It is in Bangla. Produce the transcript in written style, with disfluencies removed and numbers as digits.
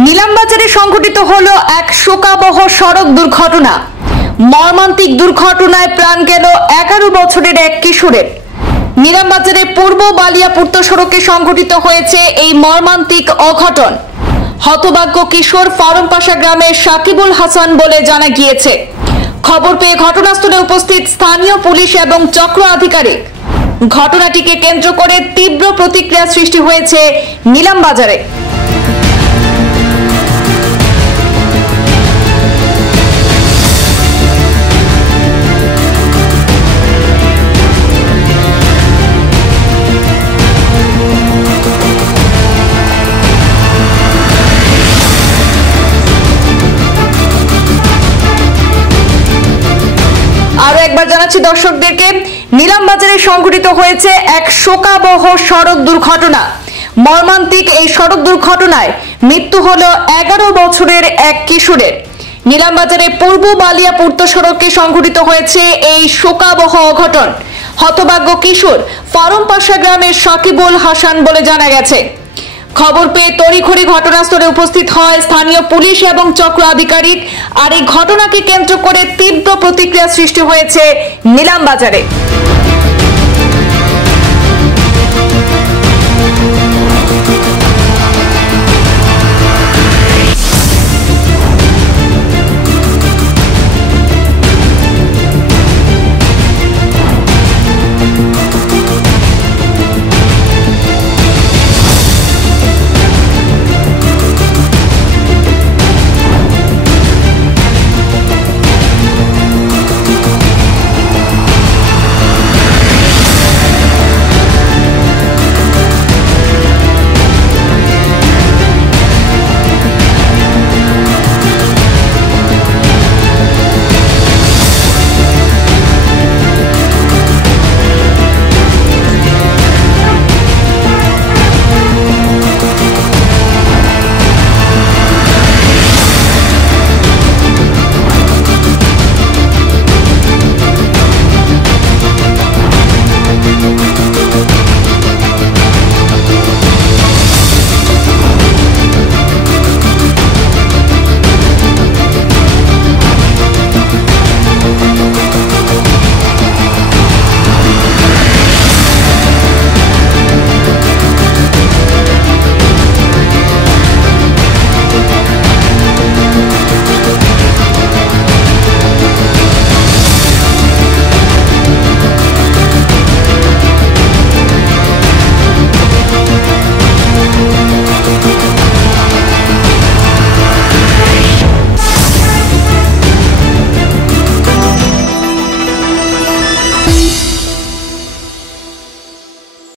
নীলামবাজারে সংঘটিত হলো এক শোকাবহ সড়ক দুর্ঘটনা। মর্মান্তিক দুর্ঘটনায় প্রাণ গেল 11 বছরের এক কিশোরের। নীলামবাজারের পূর্ব বালিয়াপূর্ত সড়কে সংঘটিত হয়েছে এই মর্মান্তিক অঘটন। হতভাগ্য কিশোর ফারমপাশা গ্রামের সাকিবুল হাসান বলে জানা গিয়েছে। খবর পেয়ে ঘটনাস্থলে উপস্থিত স্থানীয় পুলিশ এবং চক্র আধিকারিক। ঘটনাটিকে কেন্দ্র করে তীব্র প্রতিক্রিয়া সৃষ্টি হয়েছে নীলামবাজারে। আরো একবার জানাচ্ছি দর্শকদেরকে, নীলামবাজারে সংঘটিত হয়েছে এক শোকাবহ সড়ক দুর্ঘটনা। মর্মান্তিক এই সড়ক দুর্ঘটনায় মৃত্যু হলো 11 বছরের এক কিশোরের। নীলামবাজারের পূর্ব বালিয়াপূর্ত সড়কে সংঘটিত হয়েছে এই শোকাবহ অঘটন। হতভাগ্য কিশোর ফারমপাশা গ্রামের সাকিবুল হাসান বলে জানা গেছে। খবর পেয়ে তড়িঘড়ি ঘটনাস্থলে উপস্থিত হয় স্থানীয় পুলিশ এবং চক্র আধিকারিক। আর এই ঘটনাকে কেন্দ্র করে তীব্র প্রতিক্রিয়া সৃষ্টি হয়েছে নীলামবাজারে।